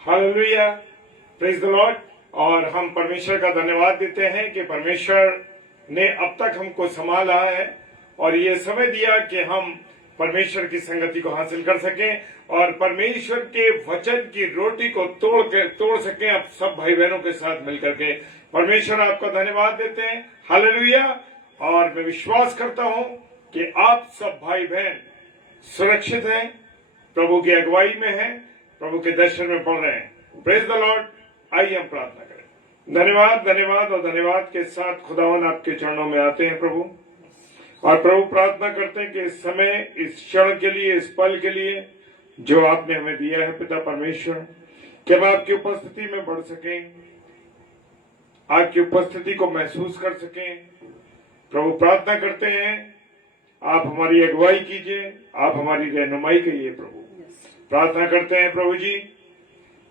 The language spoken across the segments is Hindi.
Hallelujah, praise the Lord. और हम परमेश्वर का धन्यवाद देते हैं कि परमेश्वर ने अब तक हमको संभाला है और ये समय दिया कि हम परमेश्वर की संगति को हासिल कर सकें और परमेश्वर के वचन की रोटी को तोड़ सकें अब सब भाई बहनों के साथ मिलकर के। परमेश्वर आपका धन्यवाद देते हैं। हालेलुया। और मैं विश्वास करता हूं कि आप सब भाई बहन सुरक्षित हैं, प्रभु की अगुवाई में हैं, प्रभु के दर्शन में पड़ रहे हैं। Praise the Lord. आइए हम प्रार्थना करें। धन्यवाद, धन्यवाद और धन्यवाद के साथ खुदावन आपके चरणों में आते हैं प्रभु, और प्रभु प्रार्थना करते हैं कि इस समय, इस क्षण के लिए, इस पल के लिए जो आपने हमें दिया है पिता परमेश्वर, कि हम आपकी उपस्थिति में बढ़ सकें, आपकी उपस्थिति को महसूस कर सकें। प्रभु प्रार्थना करते हैं आप हमारी अगुवाई कीजिए, आप हमारी रहनुमाई करिए प्रभु। प्रार्थना करते हैं प्रभु जी,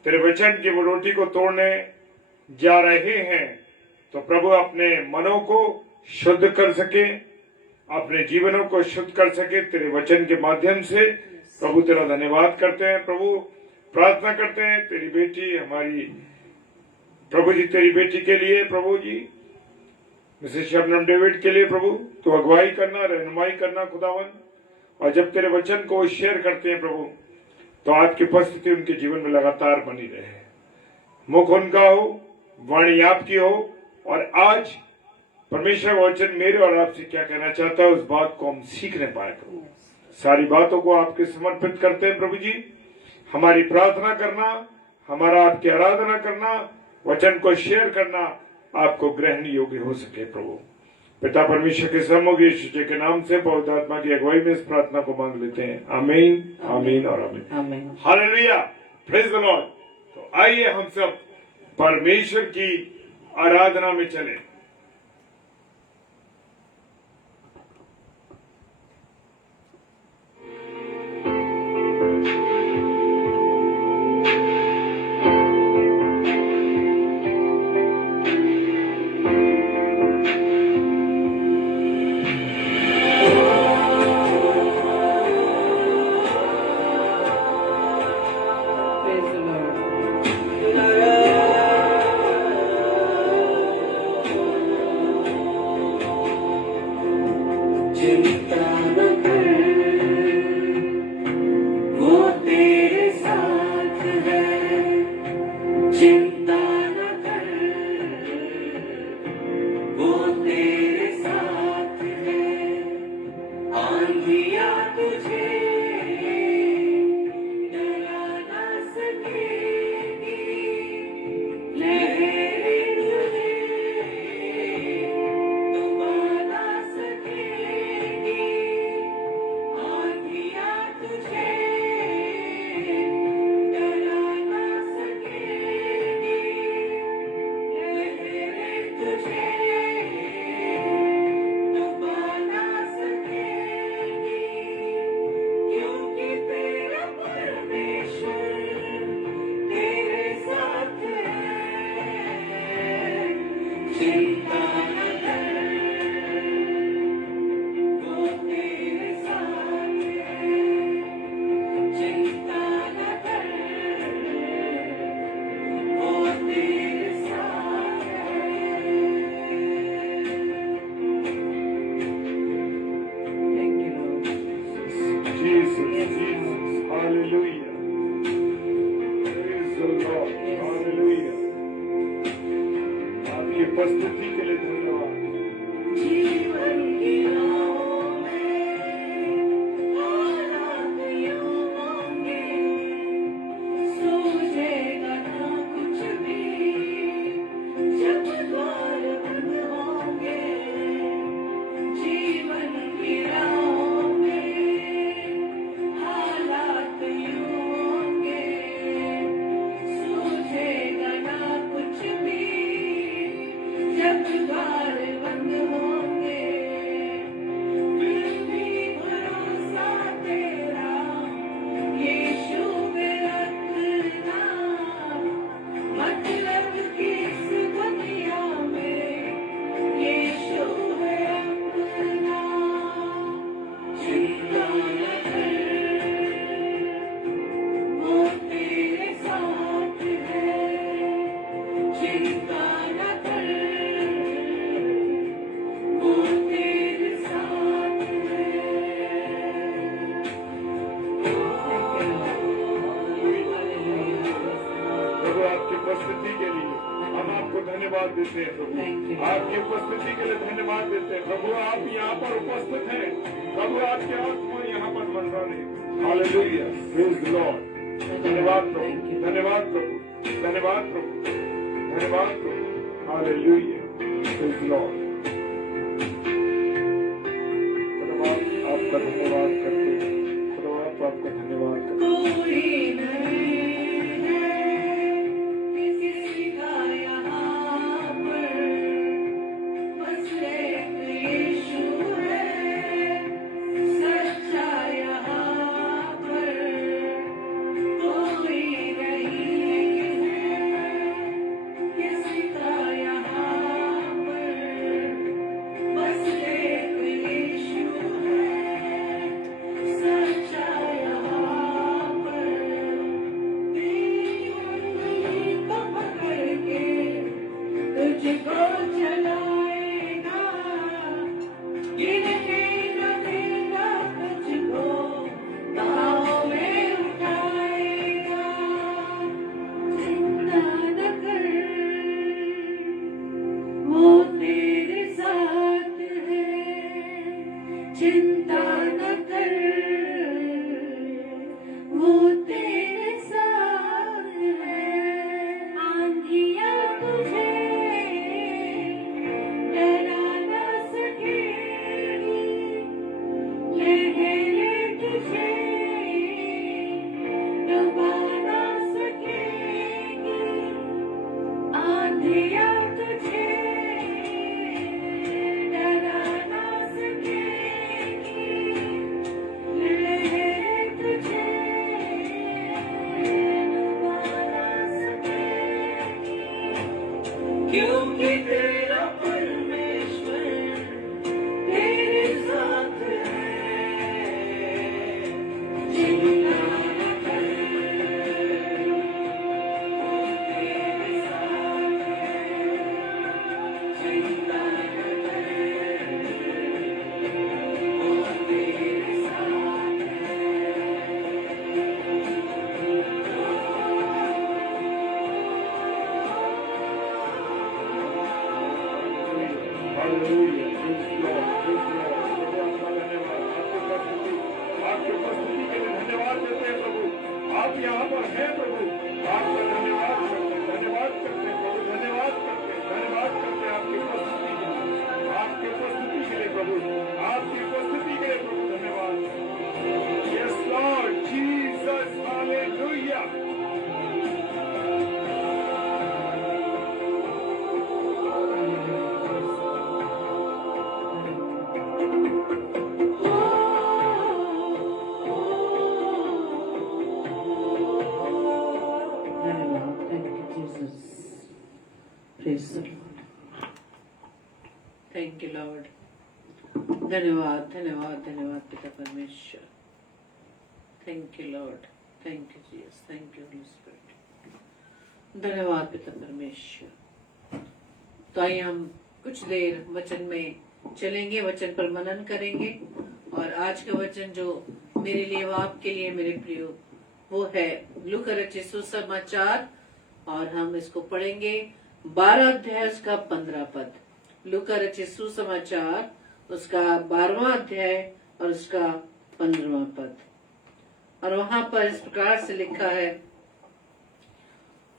तेरे वचन की वो रोटी को तोड़ने जा रहे हैं तो प्रभु अपने मनों को शुद्ध कर सके, अपने जीवनों को शुद्ध कर सके तेरे वचन के माध्यम से। प्रभु तेरा धन्यवाद करते हैं प्रभु। प्रार्थना करते हैं तेरी बेटी हमारी, प्रभु जी तेरी बेटी के लिए, प्रभु जी मिसेस शबनम डेविड के लिए प्रभु तो अगुवाई करना, रहनुमाई करना खुदावन। और जब तेरे वचन को शेयर करते हैं प्रभु तो आपकी उपस्थिति उनके जीवन में लगातार बनी रहे, मुख उनका हो, वाणी आपकी हो। और आज परमेश्वर वचन मेरे और आपसे क्या कहना चाहता है उस बात को हम सीखने पाए प्रभु। सारी बातों को आपके समर्पित करते हैं प्रभु जी। हमारी प्रार्थना करना, हमारा आपकी आराधना करना, वचन को शेयर करना आपको ग्रहण योग्य हो सके प्रभु। पिता परमेश्वर के सम्मुख यीशु जी के नाम से पवित्र आत्मा की अगुवाई में इस प्रार्थना को मांग लेते हैं। आमीन, आमीन और आमीन। Hallelujah, praise the Lord. तो आइए हम सब परमेश्वर की आराधना में चलें। उपस्थिति के लिए धन्यवाद। जीवन की राहों में हालात यूं होंगे, सूझेगा ना कुछ भी जब द्वार बंद होंगे। जीवन की राहों में हालात यूं होंगे, सूझेगा ना कुछ भी जब आपको धन्यवाद देते हैं प्रभु, आपकी उपस्थिति के लिए धन्यवाद देते हैं प्रभु। आप यहाँ पर उपस्थित हैं प्रभु, आपके आत्मा यहाँ पर मंडरा रहे। Hallelujah, praise the Lord. धन्यवाद प्रभु, धन्यवाद प्रभु, धन्यवाद प्रभु, धन्यवाद प्रभु। Hallelujah, praise the Lord. धन्यवाद, आपका धन्यवाद करते हैं, धन्यवाद, आपका धन्यवाद करते हैं। Thank you Lord. धन्यवाद धन्यवाद धन्यवाद पिता परमेश्वर। Thank you Lord, thank you Jesus, thank you Holi spirit. धन्यवाद पिता परमेश्वर। तो आइए हम कुछ देर वचन में चलेंगे, वचन पर मनन करेंगे। और आज का वचन जो मेरे लिए व आपके लिए मेरे प्रिय वो है लूका रचित सुसमाचार, और हम इसको पढ़ेंगे 12 अध्याय उसका 15 पद। लूका रचित सुसमाचार उसका 12वां अध्याय और उसका 15वां पद। और वहां पर इस प्रकार से लिखा है,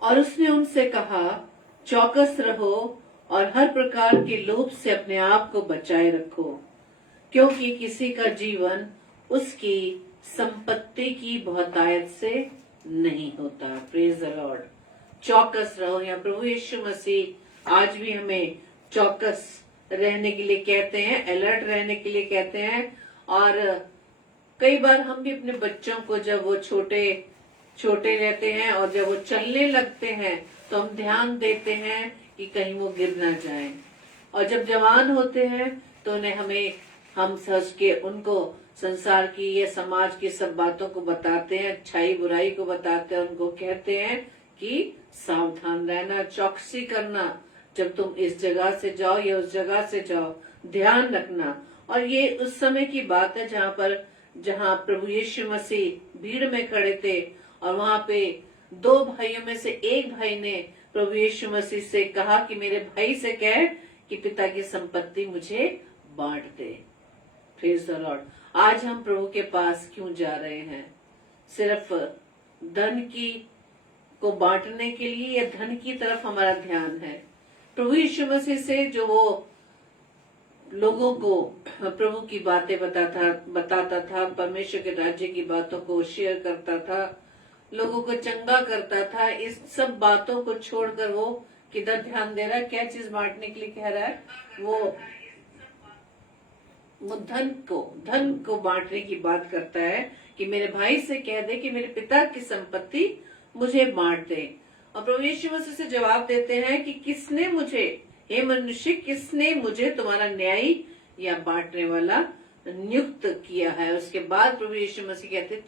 और उसने उनसे कहा, चौकस रहो और हर प्रकार के लोभ से अपने आप को बचाए रखो, क्योंकि किसी का जीवन उसकी संपत्ति की बहुतायत से नहीं होता। Praise the Lord. चौकस रहो। यहाँ प्रभु यीशु मसीह आज भी हमें चौकस रहने के लिए कहते हैं, अलर्ट रहने के लिए कहते हैं। और कई बार हम भी अपने बच्चों को जब वो छोटे छोटे रहते हैं और जब वो चलने लगते हैं तो हम ध्यान देते हैं कि कहीं वो गिर ना जाए। और जब जवान होते हैं तो हम सच के उनको संसार की या समाज की सब बातों को बताते हैं, अच्छाई बुराई को बताते हैं, उनको कहते हैं कि सावधान रहना, चौकसी करना, जब तुम इस जगह से जाओ या उस जगह से जाओ, ध्यान रखना। और ये उस समय की बात है जहाँ प्रभु यीशु मसीह भीड़ में खड़े थे और वहाँ पे 2 भाइयों में से एक भाई ने प्रभु यीशु मसीह से कहा कि मेरे भाई से कह कि पिता की संपत्ति मुझे बांट दे। Praise the Lord. आज हम प्रभु के पास क्यों जा रहे हैं? सिर्फ धन की को बांटने के लिए या धन की तरफ हमारा ध्यान है? प्रभु यीशु मसीह से जो वो लोगों को प्रभु की बातें बताता था, परमेश्वर के राज्य की बातों को शेयर करता था, लोगों को चंगा करता था, इस सब बातों को छोड़कर वो किधर ध्यान दे रहा है? क्या चीज बांटने के लिए कह रहा है? वो धन को बांटने की बात करता है कि मेरे भाई से कह दे कि मेरे पिता की संपत्ति मुझे बांट दे। और प्रभु यीशु मसीह से जवाब देते हैं कि किसने मुझे, हे मनुष्य, किसने मुझे तुम्हारा न्यायी या बांटने वाला नियुक्त किया है? उसके बाद प्रभु यीशु मसीह कहते हैं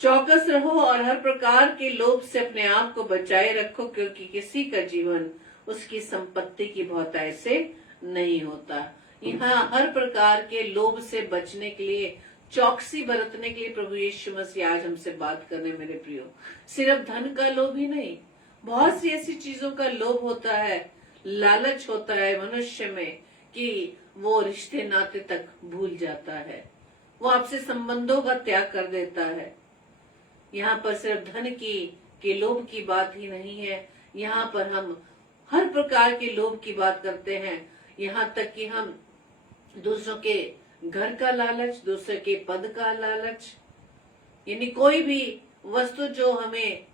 चौकस रहो और हर प्रकार के लोभ से अपने आप को बचाए रखो, क्योंकि किसी का जीवन उसकी संपत्ति की बहुतायत से नहीं होता। यहाँ हर प्रकार के लोभ से बचने के लिए, चौकसी बरतने के लिए प्रभु यीशु मसीह आज हमसे बात करने मेरे प्रियो। सिर्फ धन का लोभ ही नहीं, बहुत सी ऐसी चीजों का लोभ होता है, लालच होता है मनुष्य में कि वो रिश्ते नाते तक भूल जाता है, वो आपसे संबंधों का त्याग कर देता है। यहाँ पर सिर्फ धन के लोभ की बात ही नहीं है, यहाँ पर हम हर प्रकार के लोभ की बात करते हैं। यहाँ तक कि हम दूसरों के घर का लालच, दूसरे के पद का लालच, यानी कोई भी वस्तु जो हमें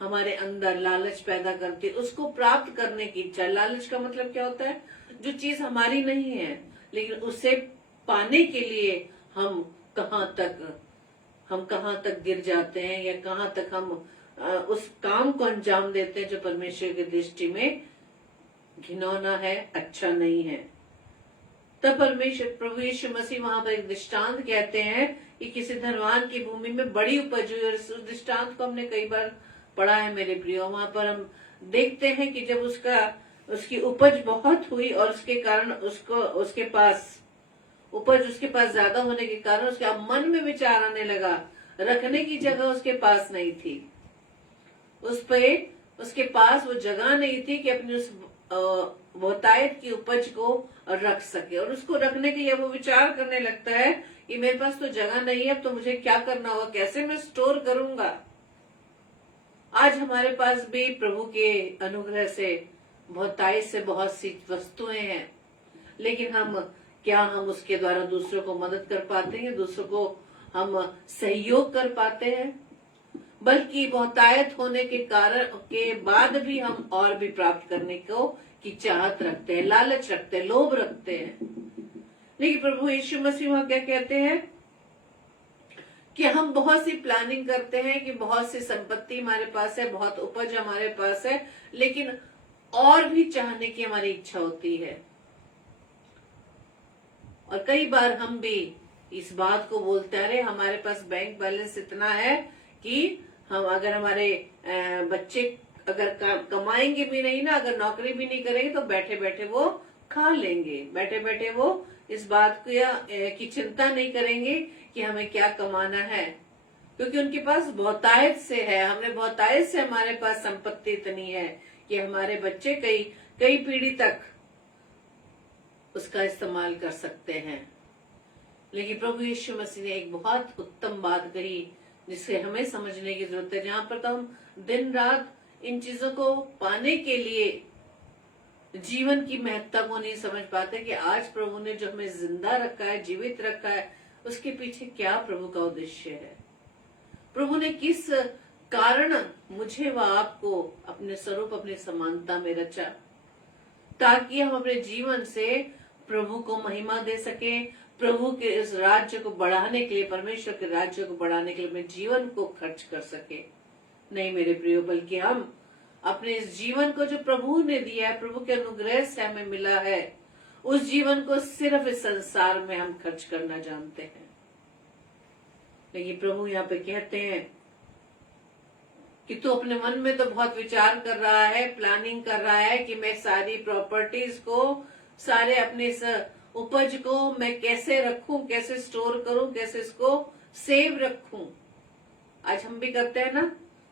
हमारे अंदर लालच पैदा करती है, उसको प्राप्त करने की इच्छा। लालच का मतलब क्या होता है? जो चीज हमारी नहीं है, लेकिन उसे पाने के लिए हम कहाँ तक गिर जाते हैं, या कहाँ तक हम उस काम को अंजाम देते हैं जो परमेश्वर की दृष्टि में घिनौना है, अच्छा नहीं है। तब प्रभु यीशु मसीह वहां पर एक दृष्टांत कहते हैं कि किसी धनवान की भूमि में बड़ी उपज हुई, और उस दृष्टांत को हमने कई बार पढ़ा है मेरे प्रियो। वहां पर हम देखते हैं कि जब उसकी उपज बहुत हुई और उसके कारण उसके पास ज्यादा होने के कारण उसके मन में विचार आने लगा, रखने की जगह उसके पास नहीं थी, उसके पास वो जगह नहीं थी कि अपनी उस बहुतायत की उपज को रख सके। और उसको रखने के लिए वो विचार करने लगता है कि मेरे पास तो जगह नहीं है, अब तो मुझे क्या करना होगा, कैसे मैं स्टोर करूंगा। आज हमारे पास भी प्रभु के अनुग्रह से बहुतायत से बहुत सी वस्तुएं हैं, लेकिन हम उसके द्वारा दूसरों को मदद कर पाते हैं, दूसरों को हम सहयोग कर पाते हैं? बल्कि बहुतायत होने के बाद भी हम और भी प्राप्त करने की चाहत रखते हैं, लालच रखते हैं, लोभ रखते हैं। लेकिन प्रभु यीशु मसीह वहां क्या कहते हैं कि हम बहुत सी प्लानिंग करते हैं कि बहुत सी संपत्ति हमारे पास है, बहुत उपज हमारे पास है, लेकिन और भी चाहने की हमारी इच्छा होती है। और कई बार हम भी इस बात को बोलते हैं, अरे हमारे पास बैंक बैलेंस इतना है कि हम अगर हमारे बच्चे अगर कमाएंगे भी नहीं ना, अगर नौकरी भी नहीं करेंगे तो बैठे बैठे वो खा लेंगे, बैठे बैठे वो इस बात की चिंता नहीं करेंगे कि हमें क्या कमाना है, क्योंकि उनके पास बहुतायत से है। हमने बहुतायत से हमारे पास संपत्ति इतनी है कि हमारे बच्चे कई पीढ़ी तक उसका इस्तेमाल कर सकते हैं। लेकिन प्रभु यीशु मसीह ने एक बहुत उत्तम बात कही जिसे हमें समझने की जरूरत है। जहां पर तो हम दिन रात इन चीजों को पाने के लिए जीवन की महत्ता को नहीं समझ पाते कि आज प्रभु ने जो हमें जिंदा रखा है, जीवित रखा है, उसके पीछे क्या प्रभु का उद्देश्य है। प्रभु ने किस कारण मुझे व आपको अपने स्वरूप, अपनी समानता में रचा, ताकि हम अपने जीवन से प्रभु को महिमा दे सके, प्रभु के इस राज्य को बढ़ाने के लिए, परमेश्वर के राज्य को बढ़ाने के लिए अपने जीवन को खर्च कर सके। नहीं मेरे प्रियो, बल्कि हम अपने इस जीवन को जो प्रभु ने दिया है, प्रभु के अनुग्रह से हमें मिला है, उस जीवन को सिर्फ इस संसार में हम खर्च करना जानते हैं। लेकिन प्रभु यहाँ पे कहते हैं कि तू अपने मन में तो बहुत विचार कर रहा है, प्लानिंग कर रहा है कि मैं सारी प्रॉपर्टीज को, सारे अपने इस उपज को मैं कैसे रखूं, कैसे स्टोर करूं, कैसे इसको सेव रखूं। आज हम भी करते हैं ना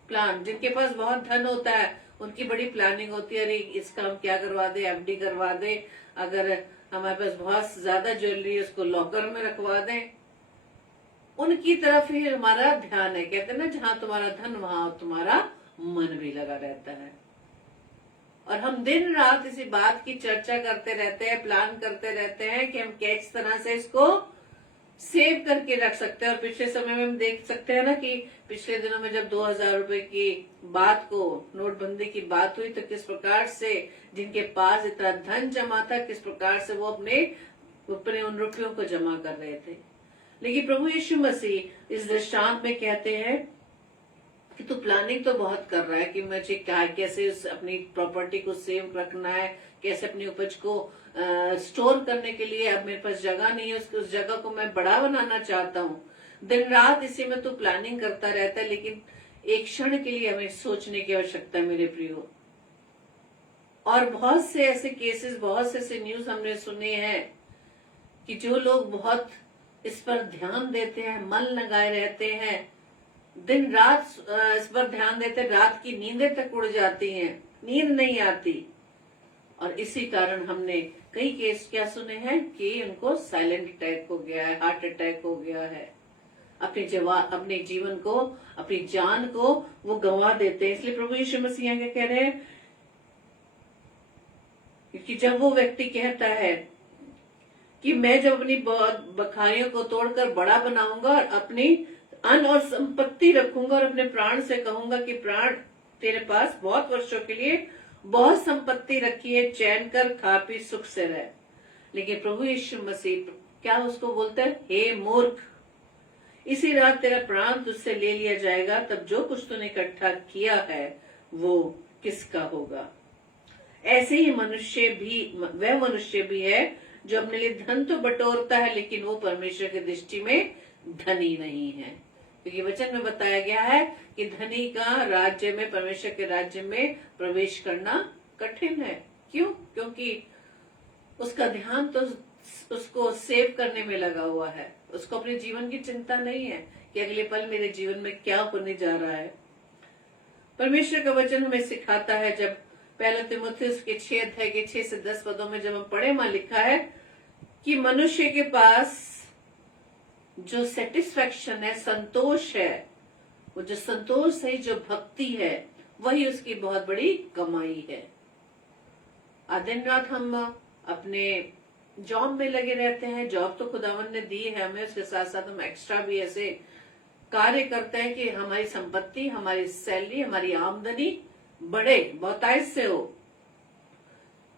प्लान। जिनके पास बहुत धन होता है उनकी बड़ी प्लानिंग होती है, अरे इसका हम क्या करवा दे, एफडी करवा दे, अगर हमारे पास बहुत ज्यादा ज्वेलरी है उसको लॉकर में रखवा दें। उनकी तरफ ही हमारा ध्यान है। कहते हैं ना, जहां तुम्हारा धन वहां तुम्हारा मन भी लगा रहता है। और हम दिन रात इसी बात की चर्चा करते रहते हैं, प्लान करते रहते हैं कि हम किस तरह से इसको सेव करके रख सकते हैं। और पिछले समय में हम देख सकते हैं ना कि पिछले दिनों में जब 2000 रुपए की बात को, नोटबंदी की बात हुई, तो किस प्रकार से जिनके पास इतना धन जमा था, किस प्रकार से वो अपने उन रुपयों को जमा कर रहे थे। लेकिन प्रभु यीशु मसीह इस दृष्टांत में कहते हैं कि तू प्लानिंग तो बहुत कर रहा है कि मुझे क्या, कैसे अपनी प्रॉपर्टी को सेव रखना है, कैसे अपनी उपज को स्टोर करने के लिए अब मेरे पास जगह नहीं है, उस जगह को मैं बड़ा बनाना चाहता हूँ। दिन रात इसी में तू प्लानिंग करता रहता है, लेकिन एक क्षण के लिए हमें सोचने की आवश्यकता है मेरे प्रियो। और बहुत से ऐसे केसेस, बहुत से ऐसे न्यूज हमने सुने हैं कि जो लोग बहुत इस पर ध्यान देते हैं, मन लगाए रहते हैं, दिन रात इस पर ध्यान देते, रात की नींदें तक उड़ जाती हैं, नींद नहीं आती। और इसी कारण हमने कई केस क्या सुने हैं कि उनको साइलेंट अटैक हो गया है, हार्ट अटैक हो गया है, अपने जीवन को, अपनी जान को वो गंवा देते हैं। इसलिए प्रभु यीशु मसीह क्या कह रहे हैं कि जब वो व्यक्ति कहता है कि मैं जब अपनी बखारियों को तोड़कर बड़ा बनाऊंगा और अपनी अन्न और संपत्ति रखूंगा और अपने प्राण से कहूंगा कि प्राण, तेरे पास बहुत वर्षों के लिए बहुत संपत्ति रखी है, चैन कर, खा पी सुख से रह। लेकिन प्रभु यीशु मसीह क्या उसको बोलते हैं, हे मूर्ख, इसी रात तेरा प्राण तुझसे ले लिया जाएगा, तब जो कुछ तूने इकट्ठा किया है वो किसका होगा। ऐसे ही वह मनुष्य भी है जो अपने लिए धन तो बटोरता है, लेकिन वो परमेश्वर की दृष्टि में धनी नहीं है। क्योंकि वचन में बताया गया है कि धनी का राज्य में, परमेश्वर के राज्य में प्रवेश करना कठिन है। क्यों? क्योंकि उसका ध्यान तो उसको सेव करने में लगा हुआ है, उसको अपने जीवन की चिंता नहीं है कि अगले पल मेरे जीवन में क्या होने जा रहा है। परमेश्वर का वचन हमें सिखाता है, जब पहले तीमुथियुस के 6 अध्याय के 6 से 10 पदों में जब हम पढ़े, वहां लिखा है कि मनुष्य के पास जो सेटिस्फैक्शन है, संतोष है, वो जो संतोष है, जो भक्ति है, वही उसकी बहुत बड़ी कमाई है। दिन रात हम अपने जॉब में लगे रहते हैं, जॉब तो खुदावन ने दी है हमें, उसके साथ साथ हम एक्स्ट्रा भी ऐसे कार्य करते हैं कि हमारी संपत्ति, हमारी सैलरी, हमारी आमदनी बढ़े, बहुतायत से हो।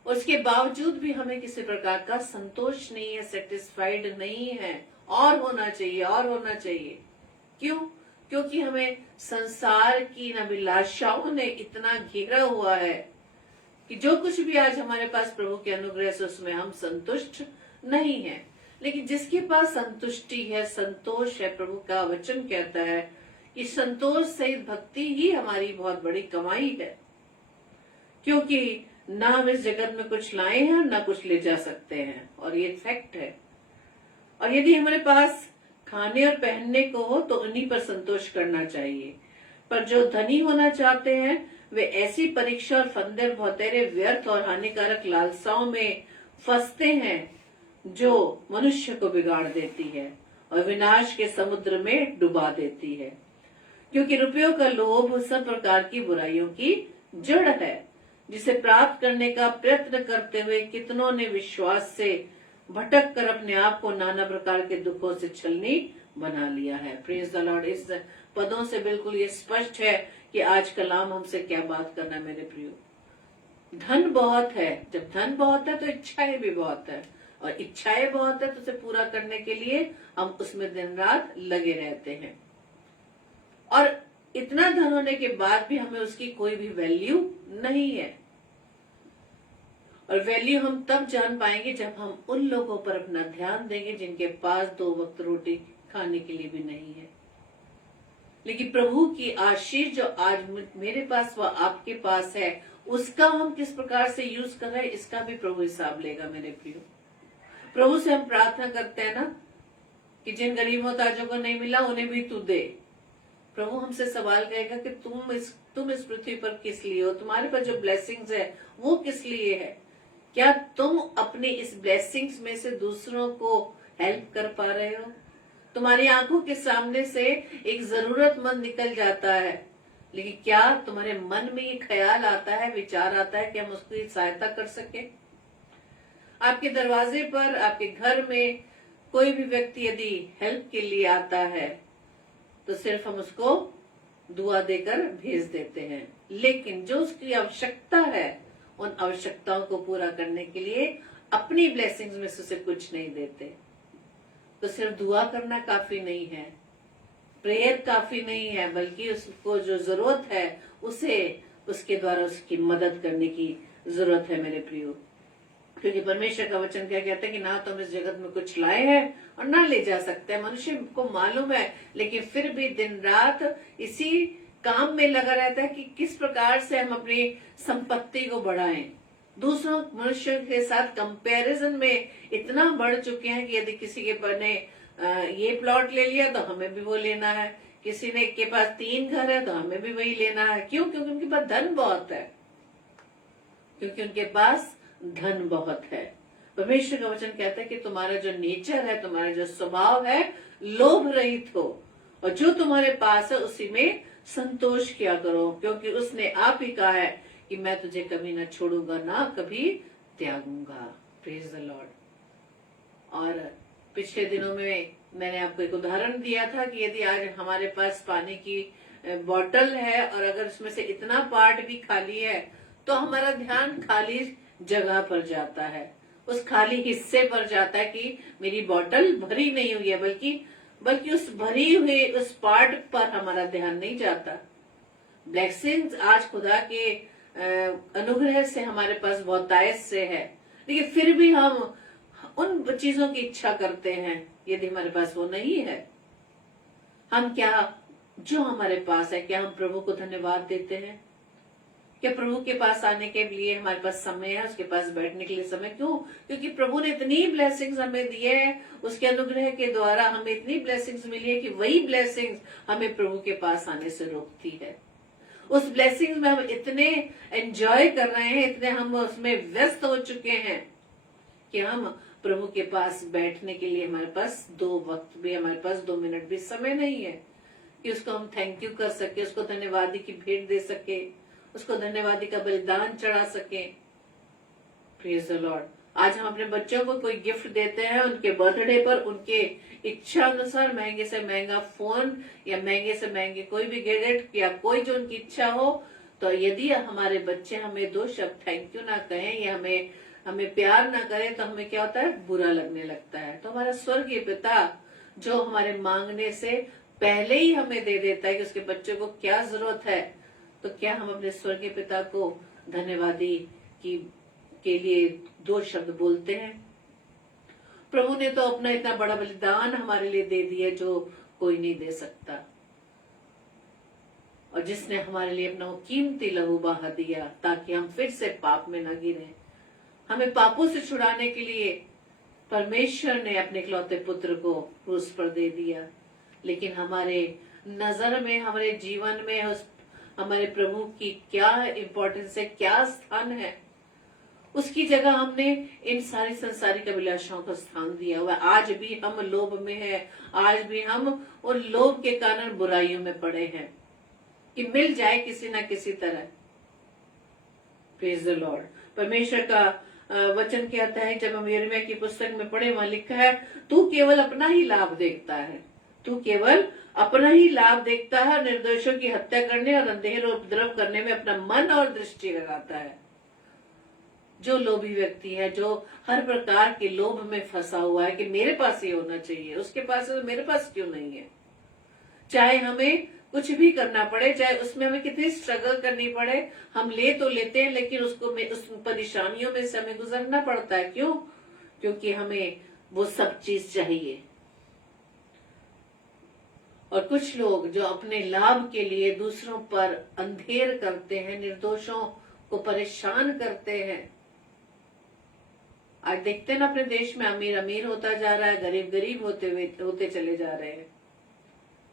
उसके बावजूद भी हमें किसी प्रकार का संतोष नहीं है, सेटिस्फाइड नहीं है, और होना चाहिए, और होना चाहिए। क्यों? क्योंकि हमें संसार की अभिलाषाओं ने इतना घेरा हुआ है कि जो कुछ भी आज हमारे पास प्रभु के अनुग्रह से, उसमें हम संतुष्ट नहीं है। लेकिन जिसके पास संतुष्टि है, संतोष है, प्रभु का वचन कहता है कि संतोष सहित भक्ति ही हमारी बहुत बड़ी कमाई है। क्योंकि ना हम इस जगत में कुछ लाए हैं, ना कुछ ले जा सकते हैं, और ये फैक्ट है। और यदि हमारे पास खाने और पहनने को हो तो उन्हीं पर संतोष करना चाहिए। पर जो धनी होना चाहते हैं वे ऐसी परीक्षा और फंदे, बहुतेरे व्यर्थ और हानिकारक लालसाओं में फंसते हैं जो मनुष्य को बिगाड़ देती है और विनाश के समुद्र में डुबा देती है। क्योंकि रुपयों का लोभ सब प्रकार की बुराइयों की जड़ है, जिसे प्राप्त करने का प्रयत्न करते हुए कितनों ने विश्वास से भटक कर अपने आप को नाना प्रकार के दुखों से छलनी बना लिया है। Praise the Lord. इस पदों से बिल्कुल ये स्पष्ट है कि आज कलाम हमसे क्या बात करना है मेरे प्रियो। धन बहुत है, जब धन बहुत है तो इच्छाएं भी बहुत है, और इच्छाएं बहुत है तो उसे पूरा करने के लिए हम उसमें दिन रात लगे रहते हैं। और इतना धन होने के बाद भी हमें उसकी कोई भी वैल्यू नहीं है। और वैल्यू हम तब जान पाएंगे जब हम उन लोगों पर अपना ध्यान देंगे जिनके पास 2 वक्त रोटी खाने के लिए भी नहीं है। लेकिन प्रभु की आशीष जो आज मेरे पास व आपके पास है, उसका हम किस प्रकार से यूज कर रहे हैं, इसका भी प्रभु हिसाब लेगा मेरे प्रियो। प्रभु से हम प्रार्थना करते हैं ना कि जिन गरीब मोहताजों को नहीं मिला उन्हें भी तू दे, प्रभु हमसे सवाल करेगा कि तुम इस पृथ्वी पर किस लिए हो, तुम्हारे पास जो ब्लेसिंग्स है वो किस लिए है। क्या तुम अपनी इस ब्लेसिंग्स में से दूसरों को हेल्प कर पा रहे हो। तुम्हारी आंखों के सामने से एक जरूरतमंद निकल जाता है, लेकिन क्या तुम्हारे मन में ये ख्याल आता है, विचार आता है कि हम उसकी सहायता कर सके। आपके दरवाजे पर, आपके घर में कोई भी व्यक्ति यदि हेल्प के लिए आता है तो सिर्फ हम उसको दुआ देकर भेज देते हैं, लेकिन जो उसकी आवश्यकता है उन आवश्यकताओं को पूरा करने के लिए अपनी ब्लेसिंग्स में से उसे कुछ नहीं देते। तो सिर्फ दुआ करना काफी नहीं है, प्रेयर काफी नहीं है, बल्कि उसको जो जरूरत है उसे उसके द्वारा उसकी मदद करने की जरूरत है मेरे प्रियो। क्योंकि परमेश्वर का वचन क्या कहता है कि ना तो हम इस जगत में कुछ लाए हैं और ना ले जा सकते हैं। मनुष्य को मालूम है, लेकिन फिर भी दिन रात इसी काम में लगा रहता है कि किस प्रकार से हम अपनी संपत्ति को बढ़ाएं। दूसरों मनुष्यों के साथ कंपैरिजन में इतना बढ़ चुके हैं कि यदि किसी के बने ये प्लॉट ले लिया तो हमें भी वो लेना है, किसी ने के पास 3 घर है तो हमें भी वही लेना है। क्यों? क्योंकि उनके पास धन बहुत है, क्योंकि उनके पास धन बहुत है। परमेश्वर का वचन कहता है कि तुम्हारा जो नेचर है, तुम्हारा जो स्वभाव है, लोभ रहित हो और जो तुम्हारे पास है उसी में संतोष किया करो, क्योंकि उसने आप ही कहा है कि मैं तुझे कभी ना छोड़ूंगा ना कभी त्यागूंगा। Praise the Lord. और पिछले दिनों में मैंने आपको एक उदाहरण दिया था कि यदि आज हमारे पास पानी की बोतल है और अगर उसमें से इतना पार्ट भी खाली है तो हमारा ध्यान खाली जगह पर जाता है, उस खाली हिस्से पर जाता है कि मेरी बोतल भरी नहीं हुई है, बल्कि उस भरी हुई उस पार्ट पर हमारा ध्यान नहीं जाता। ब्लेसिंग्स आज खुदा के अनुग्रह से हमारे पास बहुतायत से है, लेकिन फिर भी हम उन चीजों की इच्छा करते हैं यदि हमारे पास वो नहीं है। हम क्या जो हमारे पास है, क्या हम प्रभु को धन्यवाद देते हैं? क्या प्रभु के पास आने के लिए हमारे पास समय है, उसके पास बैठने के लिए समय? क्यों? क्योंकि प्रभु ने इतनी ब्लेसिंग्स हमें दिए हैं, उसके अनुग्रह के द्वारा हमें इतनी ब्लेसिंग्स मिली है कि वही ब्लेसिंग्स हमें प्रभु के पास आने से रोकती है। उस ब्लेसिंग्स में हम इतने एंजॉय कर रहे हैं, इतने हम उसमें व्यस्त हो चुके हैं कि हम प्रभु के पास बैठने के लिए हमारे पास 2 वक्त भी, हमारे पास 2 मिनट भी समय नहीं है कि उसको हम थैंक यू कर सके, उसको धन्यवादी की भेंट दे सके, उसको धन्यवादी का बलिदान चढ़ा सके। Praise the Lord. आज हम अपने बच्चों को कोई गिफ्ट देते हैं उनके बर्थडे पर, उनके इच्छा अनुसार महंगे से महंगा फोन या महंगे से महंगे कोई भी गैजेट या कोई जो उनकी इच्छा हो, तो यदि हमारे बच्चे हमें 2 शब्द थैंक यू ना कहें या हमें प्यार ना करें तो हमें क्या होता है? बुरा लगने लगता है। तो हमारा स्वर्गीय पिता जो हमारे मांगने से पहले ही हमें दे देता है कि उसके बच्चों को क्या जरूरत है, तो क्या हम अपने स्वर्गीय पिता को धन्यवादी के लिए 2 शब्द बोलते हैं? प्रभु ने तो अपना इतना बड़ा बलिदान हमारे लिए दे दिया जो कोई नहीं दे सकता, और जिसने हमारे लिए अपना कीमती लहू बहा दिया ताकि हम फिर से पाप में न गिरे। हमें पापों से छुड़ाने के लिए परमेश्वर ने अपने इकलौते पुत्र को क्रूस पर दे दिया, लेकिन हमारे नजर में, हमारे जीवन में हमारे प्रभु की क्या इम्पोर्टेंस है, क्या स्थान है? उसकी जगह हमने इन सारी संसारिक अभिलाषाओं को स्थान दिया हुआ। आज भी हम लोभ में है, आज भी हम उन लोभ के कारण बुराइयों में पड़े हैं कि मिल जाए किसी ना किसी तरह। Praise the Lord. परमेश्वर का वचन कहता है, जब हम यिर्मयाह की पुस्तक में पढ़े, वहां लिखा है, तू केवल अपना ही लाभ देखता है, तू केवल अपना ही लाभ देखता है, निर्दोषों की हत्या करने और अंधेर और उपद्रव करने में अपना मन और दृष्टि लगाता है। जो लोभी व्यक्ति है, जो हर प्रकार के लोभ में फंसा हुआ है कि मेरे पास ये होना चाहिए, उसके पास है तो मेरे पास क्यों नहीं है, चाहे हमें कुछ भी करना पड़े, चाहे उसमें हमें कितनी स्ट्रगल करनी पड़े, हम ले तो लेते हैं, लेकिन उस परेशानियों में से हमें गुजरना पड़ता है। क्यों? क्योंकि हमें वो सब चीज चाहिए। और कुछ लोग जो अपने लाभ के लिए दूसरों पर अंधेर करते हैं, निर्दोषों को परेशान करते हैं। आज देखते हैं ना अपने देश में, अमीर अमीर होता जा रहा है, गरीब गरीब होते चले जा रहे हैं,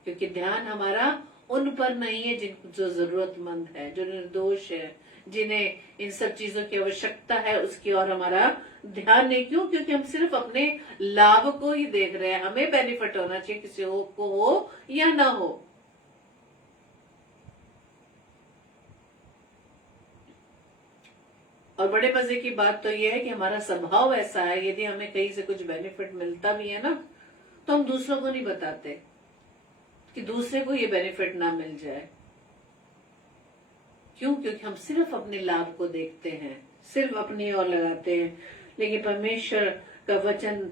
क्योंकि ध्यान हमारा उन पर नहीं है जो जरूरतमंद है, जो निर्दोष है, जिन्हें इन सब चीजों की आवश्यकता है, उसकी ओर हमारा ध्यान नहीं। क्यों? क्योंकि हम सिर्फ अपने लाभ को ही देख रहे हैं। हमें बेनिफिट होना चाहिए, किसी को हो या ना हो। और बड़े मजे की बात तो यह है कि हमारा स्वभाव ऐसा है, यदि हमें कहीं से कुछ बेनिफिट मिलता भी है ना, तो हम दूसरों को नहीं बताते कि दूसरे को ये बेनिफिट ना मिल जाए। क्यों? क्योंकि हम सिर्फ अपने लाभ को देखते हैं, सिर्फ अपनी ओर लगाते हैं। लेकिन परमेश्वर का वचन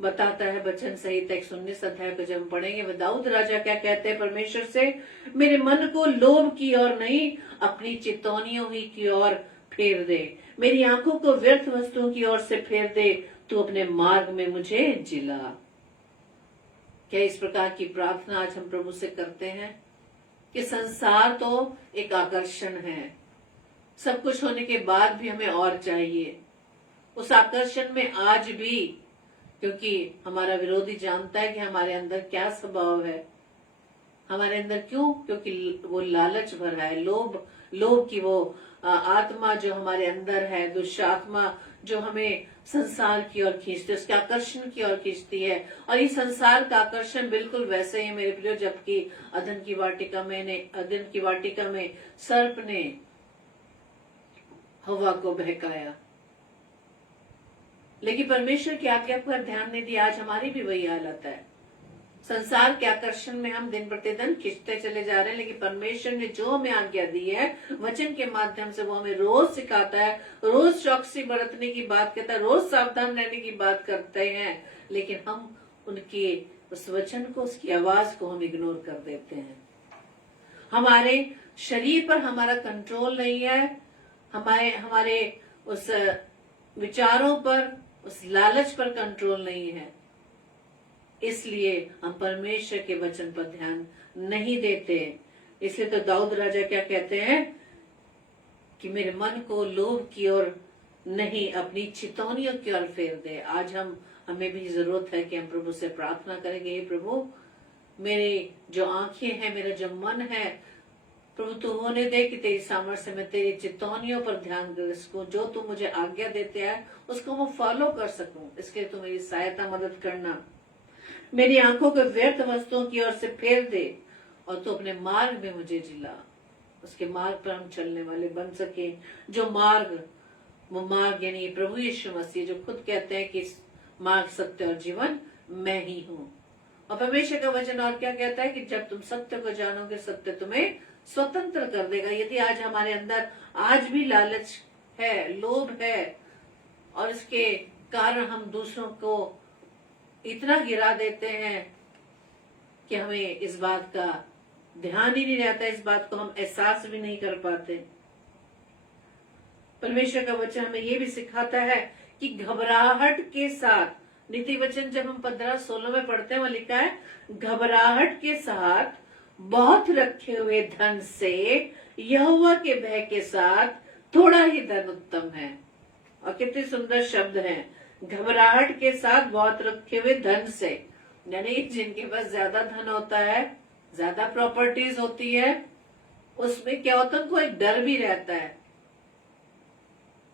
बताता है, वचन संहिता 19 अध्याय को जब हम पढ़ेंगे, वह दाऊद राजा क्या कहते हैं परमेश्वर से, मेरे मन को लोभ की ओर नहीं, अपनी चितौनियों ही की ओर फेर दे। मेरी आंखों को व्यर्थ वस्तुओं की ओर से फेर दे, तू अपने मार्ग में मुझे जिला। क्या इस प्रकार की प्रार्थना आज हम प्रभु से करते हैं कि संसार तो एक आकर्षण है, सब कुछ होने के बाद भी हमें और चाहिए। उस आकर्षण में आज भी, क्योंकि हमारा विरोधी जानता है कि हमारे अंदर क्या स्वभाव है, हमारे अंदर क्यों? क्योंकि वो लालच भरा है, लोभ की वो आत्मा जो हमारे अंदर है, दुष्ट आत्मा जो हमें संसार की ओर खींचती है, उसके आकर्षण की ओर खींचती है। और ये संसार का आकर्षण बिल्कुल वैसे ही मेरे प्रियो, जबकि अदन की वाटिका में सर्प ने हवा को बहकाया, लेकिन परमेश्वर की आज्ञा पर ध्यान नहीं दिया। आज हमारी भी वही हालत है। संसार के आकर्षण में हम दिन प्रतिदिन खिंचते चले जा रहे हैं, लेकिन परमेश्वर ने जो हमें आज्ञा दी है वचन के माध्यम से, वो हमें रोज सिखाता है, रोज चौकसी बरतने की बात कहता है, रोज सावधान रहने की बात करते हैं, लेकिन हम उनके उस वचन को, उसकी आवाज को हम इग्नोर कर देते हैं। हमारे शरीर पर हमारा कंट्रोल नहीं है, हमारे उस विचारों पर, उस लालच पर कंट्रोल नहीं है, इसलिए हम परमेश्वर के वचन पर ध्यान नहीं देते। इसलिए तो दाऊद राजा क्या कहते हैं कि मेरे मन को लोभ की ओर नहीं, अपनी चितौनियों की ओर फेर दे। आज हमें भी जरूरत है कि हम प्रभु से प्रार्थना करेंगे, हे प्रभु मेरे जो आंखें हैं, मेरा जो मन है, प्रभु तू होने दे कि तेरी सामर्थ्य में तेरी चितौनियों पर ध्यान कर सकूं, जो तू मुझे आज्ञा देते है उसको मैं फॉलो कर सकूं। इसके लिए तू मेरी सहायता मदद करना। मेरी आंखों को व्यर्थ वस्तुओं की ओर से फेर दे और तू अपने मार्ग में मुझे जिला। उसके मार्ग पर हम चलने वाले बन सके, जो वो मार्ग यानी प्रभु यीशु मसीह, जो खुद कहते हैं कि मार्ग, सत्य और जीवन मैं ही हूँ। और परमेश्वर का वचन और क्या कहता है कि जब तुम सत्य को जानोगे, सत्य तुम्हें स्वतंत्र कर देगा। यदि आज हमारे अंदर आज भी लालच है, लोभ है, और इसके कारण हम दूसरों को इतना गिरा देते हैं कि हमें इस बात का ध्यान ही नहीं रहता, इस बात को हम एहसास भी नहीं कर पाते। परमेश्वर का वचन हमें ये भी सिखाता है कि घबराहट के साथ, नीति वचन जब हम 15-16 में पढ़ते हैं, वहां लिखा है घबराहट के साथ बहुत रखे हुए धन से यहोवा के भय के साथ थोड़ा ही धन उत्तम है। और कितने सुंदर शब्द हैं, घबराहट के साथ बहुत रखे हुए धन से, यानी जिनके पास ज्यादा धन होता है, ज्यादा प्रॉपर्टीज होती है, उसमें क्या होता है, उनको एक डर भी रहता है,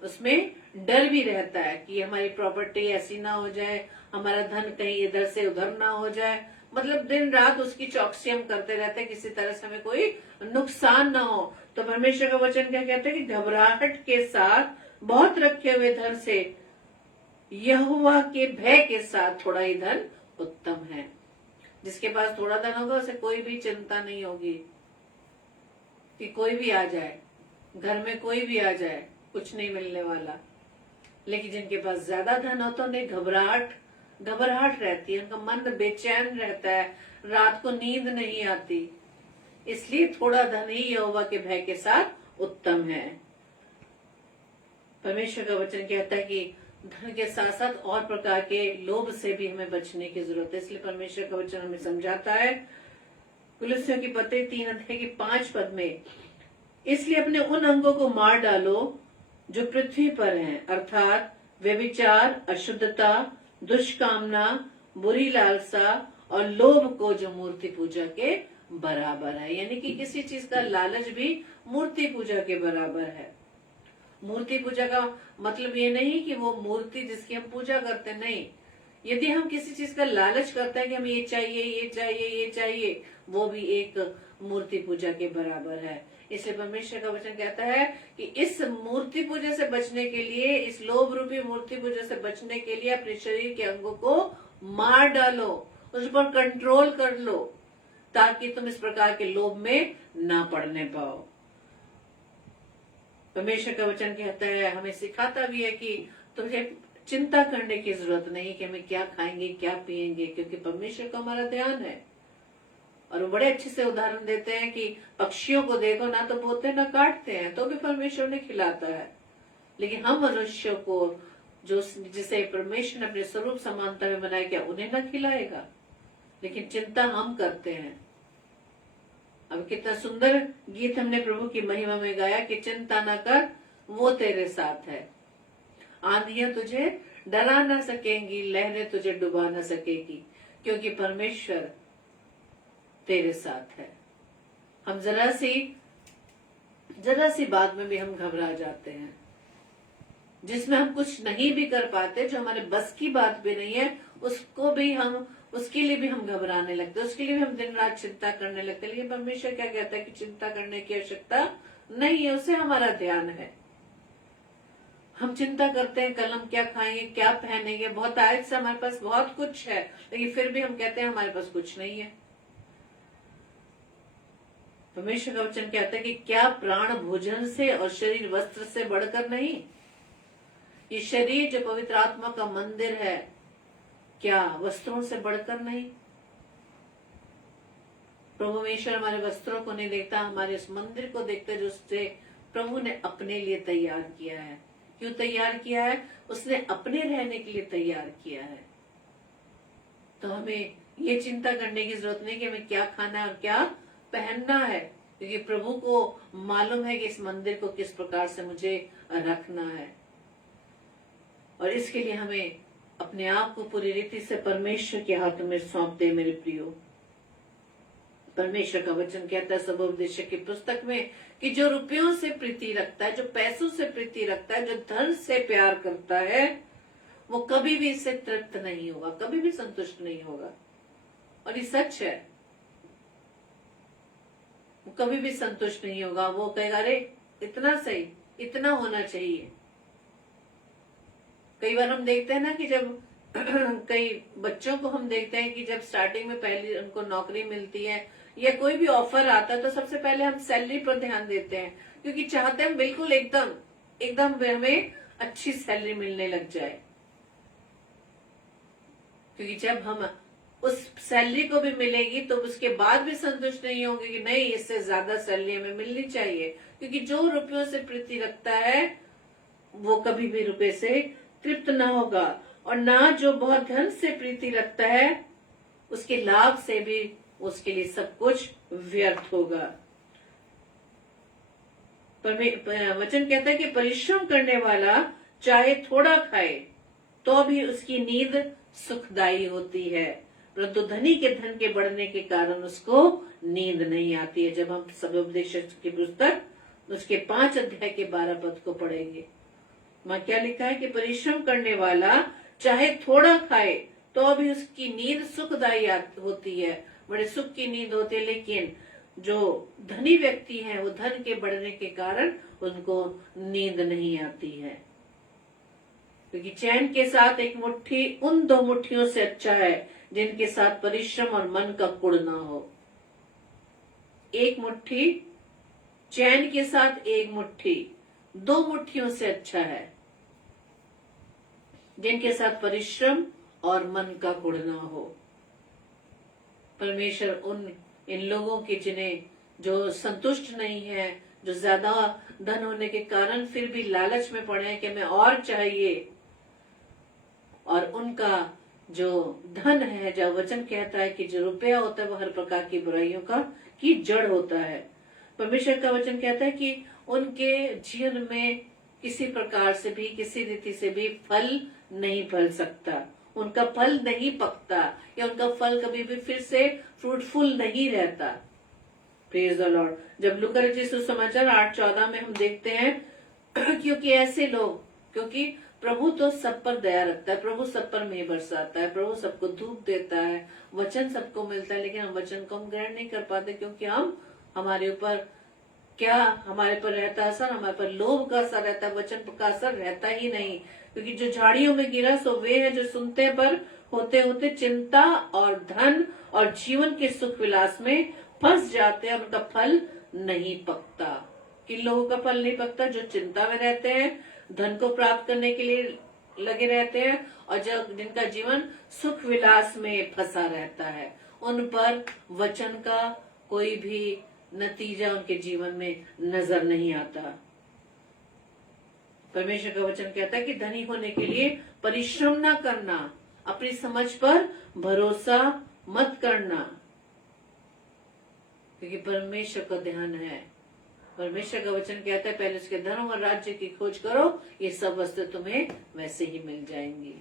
उसमें डर भी रहता है कि हमारी प्रॉपर्टी ऐसी ना हो जाए, हमारा धन कहीं इधर से उधर ना हो जाए। मतलब दिन रात उसकी चौकसी हम करते रहते हैं, किसी तरह से हमें कोई नुकसान ना हो। तो परमेश्वर का वचन क्या कहते हैं कि घबराहट के साथ बहुत रखे हुए धन से यहोवा के भय के साथ थोड़ा ही धन उत्तम है। जिसके पास थोड़ा धन होगा उसे कोई भी चिंता नहीं होगी कि कोई भी आ जाए, घर में कोई भी आ जाए, कुछ नहीं मिलने वाला। लेकिन जिनके पास ज्यादा धन हो तो उन्हें घबराहट रहती है, उनका मन बेचैन रहता है, रात को नींद नहीं आती। इसलिए थोड़ा धन ही यहोवा के भय के साथ उत्तम है। परमेश्वर का वचन कहता है कि धन के साथ साथ और प्रकार के लोभ से भी हमें बचने की जरूरत है। इसलिए परमेश्वर का वचन हमें समझाता है कुलुस्सियों की पत्री 3 अध्याय की 5 पद में, इसलिए अपने उन अंगों को मार डालो जो पृथ्वी पर हैं, अर्थात व्यभिचार, अशुद्धता, दुष्कामना, बुरी लालसा और लोभ को, जो मूर्ति पूजा के बराबर है। यानी कि किसी चीज का लालच भी मूर्ति पूजा के बराबर है। मूर्ति पूजा का मतलब ये नहीं कि वो मूर्ति जिसकी हम पूजा करते, नहीं। यदि हम किसी चीज का लालच करते हैं कि हमें ये चाहिए, ये चाहिए, ये चाहिए, वो भी एक मूर्ति पूजा के बराबर है। इसलिए परमेश्वर का वचन कहता है कि इस मूर्ति पूजा से बचने के लिए, इस लोभ रूपी मूर्ति पूजा से बचने के लिए अपने शरीर के अंगों को मार डालो, उस पर कंट्रोल कर लो, ताकि तुम इस प्रकार के लोभ में ना पड़ने पाओ। परमेश्वर का वचन कहता है, हमें सिखाता भी है कि तुम्हें चिंता करने की जरूरत नहीं कि हमें क्या खाएंगे, क्या पिएंगे, क्योंकि परमेश्वर का हमारा ध्यान है। और वो बड़े अच्छे से उदाहरण देते हैं कि पक्षियों को देखो, ना तो बोते ना काटते हैं, तो भी परमेश्वर ने खिलाता है। लेकिन हम मनुष्यों को, जो जिसे परमेश्वर ने अपने स्वरूप समानता में बनाया, क्या उन्हें ना खिलाएगा? लेकिन चिंता हम करते हैं। अब कितना सुंदर गीत हमने प्रभु की महिमा में गाया कि चिंता न कर, वो तेरे साथ है। आंधियां तुझे डरा न सकेंगी, लहरें तुझे डुबा न सकेगी, क्योंकि परमेश्वर तेरे साथ है। हम जरा सी बात में भी हम घबरा जाते हैं, जिसमें हम कुछ नहीं भी कर पाते, जो हमारे बस की बात भी नहीं है, उसके लिए भी हम घबराने लगते, उसके लिए भी हम दिन रात चिंता करने लगते। लेकिन परमेश्वर क्या कहता है कि चिंता करने की आवश्यकता नहीं है, उसे हमारा ध्यान है। हम चिंता करते हैं कल हम क्या खाएंगे, क्या पहनेंगे, बहुत आयत से हमारे पास बहुत कुछ है, लेकिन फिर भी हम कहते हैं हमारे पास कुछ नहीं है। परमेश्वर का वचन कहता है कि क्या प्राण भोजन से और शरीर वस्त्र से बढ़कर नहीं? ये शरीर जो पवित्र आत्मा का मंदिर है, क्या वस्त्रों से बढ़कर नहीं? प्रभु परमेश्वर हमारे वस्त्रों को नहीं देखता, हमारे इस मंदिर को देखता है, जो उससे प्रभु ने अपने लिए तैयार किया है। क्यों तैयार किया है? उसने अपने रहने के लिए तैयार किया है। तो हमें ये चिंता करने की जरूरत नहीं कि हमें क्या खाना है और क्या पहनना है, क्योंकि प्रभु को मालूम है कि इस मंदिर को किस प्रकार से मुझे रखना है। और इसके लिए हमें अपने आप को पूरी रीति से परमेश्वर के हाथों में सौंप दे। मेरे प्रियो, परमेश्वर का वचन कहता है सबोपदेशक की पुस्तक में कि जो रुपयों से प्रीति रखता है, जो पैसों से प्रीति रखता है, जो धन से प्यार करता है, वो कभी भी इससे तृप्त नहीं होगा, कभी भी संतुष्ट नहीं होगा। और ये सच है, वो कभी भी संतुष्ट नहीं होगा। वो कहेगा अरे इतना सही, इतना होना चाहिए। कई बार हम देखते हैं ना कि जब कई बच्चों को हम देखते हैं कि जब स्टार्टिंग में पहली उनको नौकरी मिलती है या कोई भी ऑफर आता है, तो सबसे पहले हम सैलरी पर ध्यान देते हैं, क्योंकि चाहते हैं बिल्कुल एकदम हमें अच्छी सैलरी मिलने लग जाए। क्योंकि जब हम उस सैलरी को भी मिलेगी तो उसके बाद भी संतुष्ट नहीं होंगे कि नहीं, इससे ज्यादा सैलरी हमें मिलनी चाहिए। क्योंकि जो रुपयों से प्रीति रखता है वो कभी भी रुपए से तृप्त ना होगा, और ना जो बहुत धन से प्रीति रखता है उसके लाभ से भी उसके लिए सब कुछ व्यर्थ होगा। वचन कहता है कि परिश्रम करने वाला चाहे थोड़ा खाए तो भी उसकी नींद सुखदायी होती है, परंतु धनी के धन के बढ़ने के कारण उसको नींद नहीं आती है। जब हम सबोपदेशक की पुस्तक उसके 5 अध्याय के 12 पद को पढ़ेंगे, वहां क्या लिखा है कि परिश्रम करने वाला चाहे थोड़ा खाए तो भी उसकी नींद सुखदायी होती है, बड़े सुख की नींद होती है। लेकिन जो धनी व्यक्ति है वो धन के बढ़ने के कारण उनको नींद नहीं आती है, क्योंकि चैन के साथ एक मुट्ठी उन 2 मुट्ठियों से अच्छा है जिनके साथ परिश्रम और मन का कुड़ ना हो। एक मुट्ठी चैन के साथ एक मुट्ठी 2 मुट्ठियों से अच्छा है जिनके साथ परिश्रम और मन का कुड़ ना हो। परमेश्वर इन लोगों के जिन्हें जो संतुष्ट नहीं है, जो ज्यादा धन होने के कारण फिर भी लालच में पड़े हैं कि हमें और चाहिए, और उनका जो धन है, जो वचन कहता है कि जो रुपया होता है वो हर प्रकार की बुराइयों की जड़ होता है। परमेश्वर का वचन कहता है कि उनके जीवन में किसी प्रकार से भी, किसी रीति से भी फल नहीं फल सकता, उनका फल नहीं पकता, या उनका फल कभी भी फिर से फ्रूटफुल नहीं रहता। Praise the Lord. जब लूका रचित सुसमाचार 8:14 में हम देखते हैं क्योंकि ऐसे लोग, क्योंकि प्रभु तो सब पर दया रखता है, प्रभु सब पर मेघ बरसाता है, प्रभु सबको धूप देता है, वचन सबको मिलता है, लेकिन हम वचन को हम ग्रहण नहीं कर पाते क्योंकि हमारे ऊपर क्या हमारे पर रहता है असर, हमारे पर लोभ का असर रहता है, वचन का असर रहता ही नहीं। क्योंकि जो झाड़ियों में गिरा सो वे है जो सुनते पर होते होते चिंता और धन और जीवन के सुख विलास में फंस जाते हैं, उनका फल नहीं पकता। किन लोगों का फल नहीं पकता? जो चिंता में रहते हैं, धन को प्राप्त करने के लिए लगे रहते हैं, और जिनका जीवन सुख विलास में फंसा रहता है, उन पर वचन का कोई भी नतीजा उनके जीवन में नजर नहीं आता। परमेश्वर का वचन कहता है कि धनी होने के लिए परिश्रम ना करना, अपनी समझ पर भरोसा मत करना, क्योंकि परमेश्वर का ध्यान है। परमेश्वर का वचन कहता है पहले उसके धर्म और राज्य की खोज करो, ये सब वस्तु तुम्हें वैसे ही मिल जाएंगी।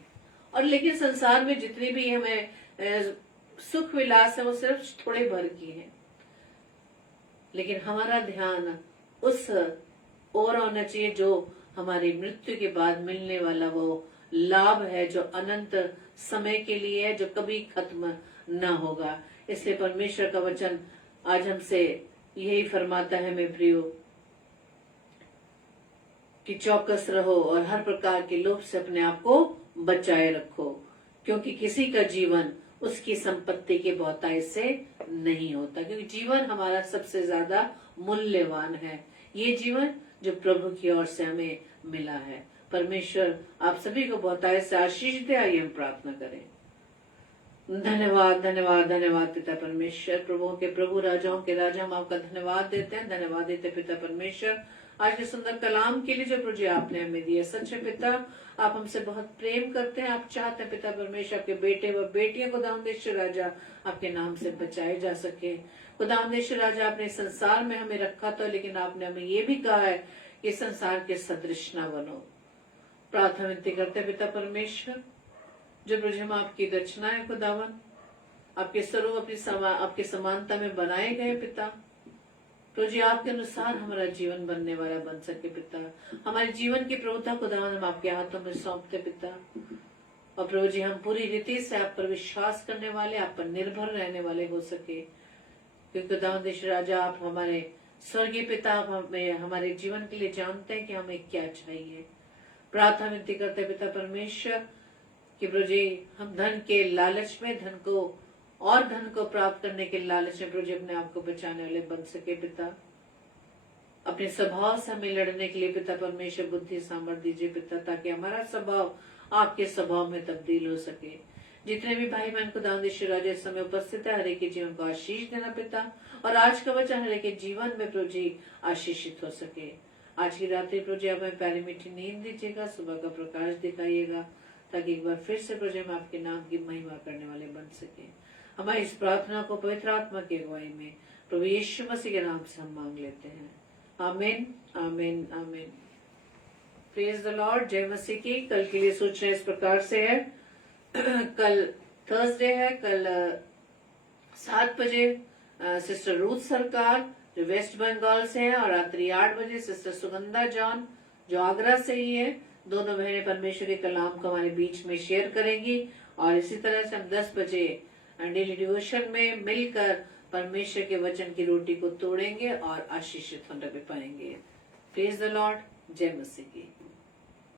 और लेकिन संसार में जितनी भी हमें सुख विलास है वो सिर्फ थोड़े भर की है, लेकिन हमारा ध्यान उस ओर होना चाहिए जो हमारी मृत्यु के बाद मिलने वाला वो लाभ है, जो अनंत समय के लिए है, जो कभी खत्म न होगा। इसलिए परमेश्वर का वचन आज हमसे यही फरमाता है, मेरे प्रियो, कि चौकस रहो और हर प्रकार के लोभ से अपने आप को बचाए रखो, क्योंकि किसी का जीवन उसकी संपत्ति के बहुतायत से नहीं होता। क्योंकि जीवन हमारा सबसे ज्यादा मूल्यवान है, ये जीवन जो प्रभु की ओर से हमें मिला है। परमेश्वर आप सभी को बहुतायत से आशीष दे। आइए हम प्रार्थना करें। धन्यवाद धन्यवाद धन्यवाद पिता परमेश्वर, प्रभुओं के प्रभु राजाओं के राजा, हम आपका धन्यवाद देते हैं, धन्यवाद देते पिता परमेश्वर आज के सुंदर कलाम के लिए जो प्रभु जी आपने हमें दिया। सच्चे पिता, आप हमसे बहुत प्रेम करते हैं, आप चाहते हैं पिता परमेश्वर आपके बेटे व बेटियां खुदावंदेश्वर राजा आपके नाम से बचाए जा सके। खुदावंदेश्वर राजा आपने संसार में हमें रखा था, लेकिन आपने हमें ये भी कहा है कि संसार के सदृश न बनो। प्रार्थना विनती करते पिता परमेश्वर, जो प्रभु हम आपकी रचना है खुदावन, आपके स्वरूप आपके समानता में बनाए गए पिता, तो जी आपके अनुसार हमारा जीवन बनने वाला बन सके पिता। हमारे जीवन की प्रभुता खुदावन हम आपके हाथों में सौंपते पिता, और प्रभु जी हम पूरी रीति से आप पर विश्वास करने वाले, आप पर निर्भर रहने वाले हो सके। क्योंकि खुदावन देश राजा आप हमारे स्वर्गीय पिता, आप हमें हमारे जीवन के लिए जानते हैं कि हमें क्या चाहिए। प्रार्थना विनती करते पिता परमेश्वर कि प्रभु जी हम धन के लालच में, धन को प्राप्त करने के लालच में प्रभु जी अपने आप को बचाने वाले बन सके पिता। अपने स्वभाव से हमें लड़ने के लिए पिता परमेश्वर बुद्धि सामर्थ्य दीजिए पिता, ताकि हमारा स्वभाव आपके स्वभाव में तब्दील हो सके। जितने भी भाई बहन को दानदेश्वर राजा इस समय उपस्थित है, हर एक के जीवन को आशीष देना पिता, और आज का वचन हर एक के जीवन में प्रभु जी आशीषित हो सके। आज की रात्रि प्रभु जी आप हमें प्यारी मीठी नींद दीजिएगा, सुबह का प्रकाश दिखाइएगा, ताकि एक बार फिर से प्रभु जी हम आपके नाम की महिमा करने वाले बन सके। हमारी इस प्रार्थना को पवित्र आत्मा की अगुवाई में प्रभु यीशु मसीह के नाम से हम मांग लेते हैं। आमीन आमीन आमीन। Praise the Lord. जय मसीह की। कल के लिए सूचना इस प्रकार से है, कल थर्सडे है, कल 7 बजे सिस्टर रूथ सरकार जो वेस्ट बंगाल से है, और रात्रि 8 बजे सिस्टर सुगंधा जॉन जो आगरा से ही है, दोनों बहनें परमेश्वर के कलाम को हमारे बीच में शेयर करेंगी। और इसी तरह से हम 10 बजे डेली डिवोशन में मिलकर परमेश्वर के वचन की रोटी को तोड़ेंगे और आशीषित होने पाएंगे। Praise the Lord. जय मसीह की।